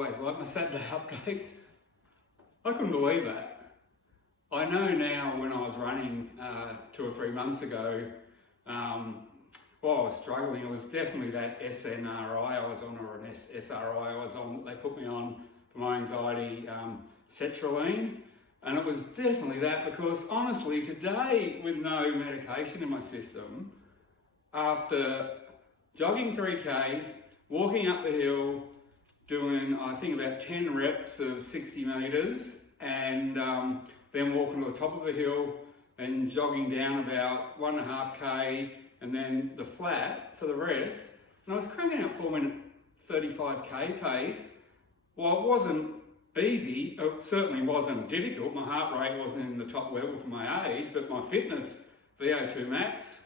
always liked my Saturday updates. I couldn't believe that. I know now when I was running 2 or 3 months ago, while I was struggling, it was definitely that Snri I was on, or an Ssri I was on, that they put me on for my anxiety, sertraline. And it was definitely that, because honestly today, with no medication in my system, after jogging 3K, walking up the hill, doing I think about 10 reps of 60 metres, and then walking to the top of the hill and jogging down about 1.5K, and then the flat for the rest, and I was cranking out 4-minute 35K pace. Well, it wasn't easy, it certainly wasn't difficult, my heart rate wasn't in the top level for my age, but my fitness VO2 max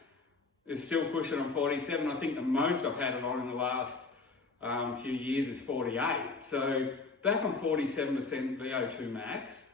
is still pushing on 47. I think the most I've had it on in the last few years is 48. So back on 47% VO2 max.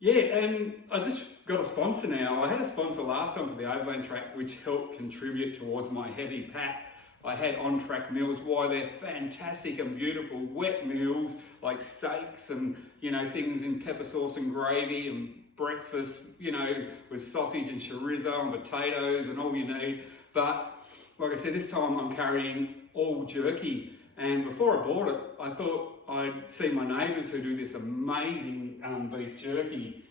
Yeah, and I just got a sponsor now. I had a sponsor last time for the overland track, which helped contribute towards my heavy pack. I had on-track meals. Why, they're fantastic and beautiful wet meals like steaks and, you know, things in pepper sauce and gravy, and breakfast, you know, with sausage and chorizo and potatoes and all you need. But like I said, this time I'm carrying all jerky. And before I bought it, I thought I'd see my neighbours who do this amazing beef jerky.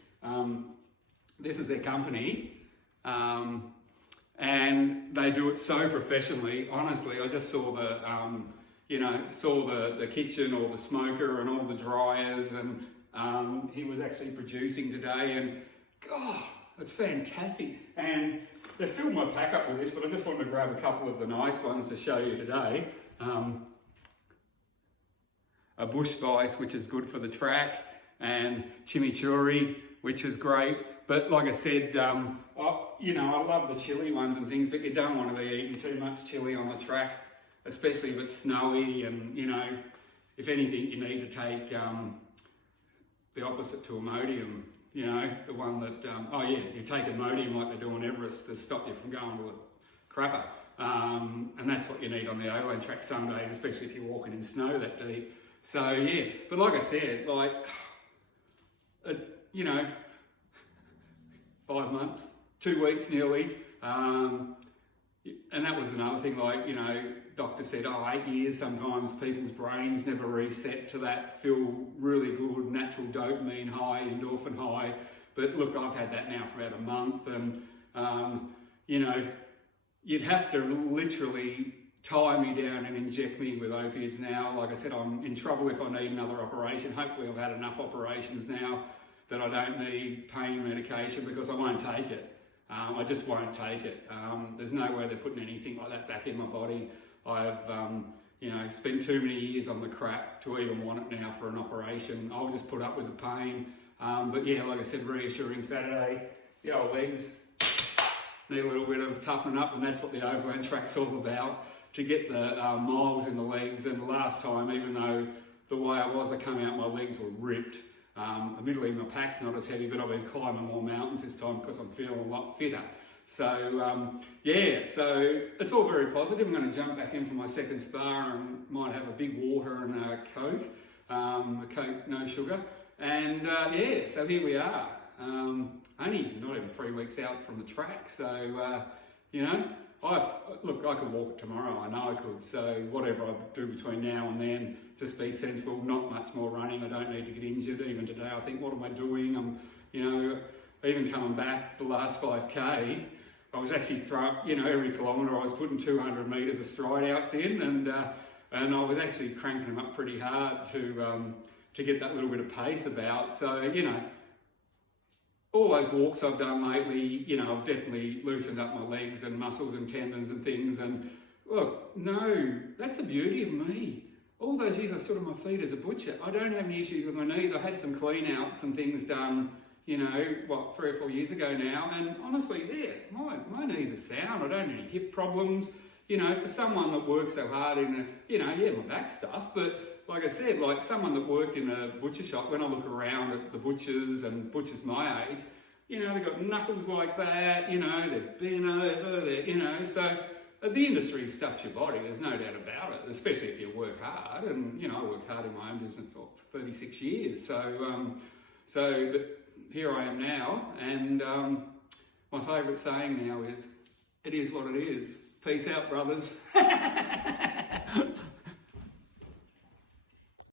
This is their company. And they do it so professionally. Honestly, I just saw the, the kitchen, or the smoker and all the dryers, and he was actually producing today, and God, it's fantastic. And they filled my pack up with this, but I just wanted to grab a couple of the nice ones to show you today. A bush spice, which is good for the track, and chimichurri, which is great. But like I said, I love the chili ones and things, but you don't want to be eating too much chili on the track, especially if it's snowy. And, you know, if anything, you need to take the opposite to Imodium, you know, the one that, you take Imodium like they do on Everest to stop you from going to the crapper. And that's what you need on the overland track some days, especially if you're walking in snow that deep. So yeah, but like I said, 5 months, 2 weeks nearly, and that was another thing, doctor said, 8 years, sometimes people's brains never reset to that, feel really good, natural dopamine high, endorphin high. But look, I've had that now for about a month, and you'd have to literally tie me down and inject me with opiates now. Like I said, I'm in trouble if I need another operation. Hopefully I've had enough operations now that I don't need pain medication, because I won't take it. I just won't take it. There's no way they're putting anything like that back in my body. I've spent too many years on the crap to even want it now for an operation. I'll just put up with the pain. But yeah, like I said, reassuring Saturday. The old legs need a little bit of toughening up, and that's what the overland track's all about, to get the miles in the legs. And the last time, even though the way I was, I come out, my legs were ripped. Admittedly, my pack's not as heavy, but I've been climbing more mountains this time because I'm feeling a lot fitter. So so it's all very positive. I'm going to jump back in for my second spar and might have a big water and a Coke, no sugar. And so here we are. Only not even 3 weeks out from the track. So, I could walk it tomorrow, I know I could. So whatever I do between now and then, just be sensible, not much more running. I don't need to get injured. Even today, I think, what am I doing? I'm, even coming back the last 5K, I was actually every kilometre I was putting 200 metres of stride outs in, and I was actually cranking them up pretty hard to get that little bit of pace about. So, all those walks I've done lately, I've definitely loosened up my legs and muscles and tendons and things. And look, no, that's the beauty of me. All those years I stood on my feet as a butcher. I don't have any issues with my knees. I had some clean outs and things done, 3 or 4 years ago now. And honestly, my knees are sound. I don't have any hip problems. For someone that works so hard in my back stuff, but like I said, like someone that worked in a butcher shop, when I look around at the butchers and butchers my age, they've got knuckles like that, they're bent over, so the industry stuffs your body, there's no doubt about it. especially if you work hard. And you know, I worked hard in my own business for 36 years. So, but here I am now, and my favourite saying now is, "It is what it is." Peace out, brothers.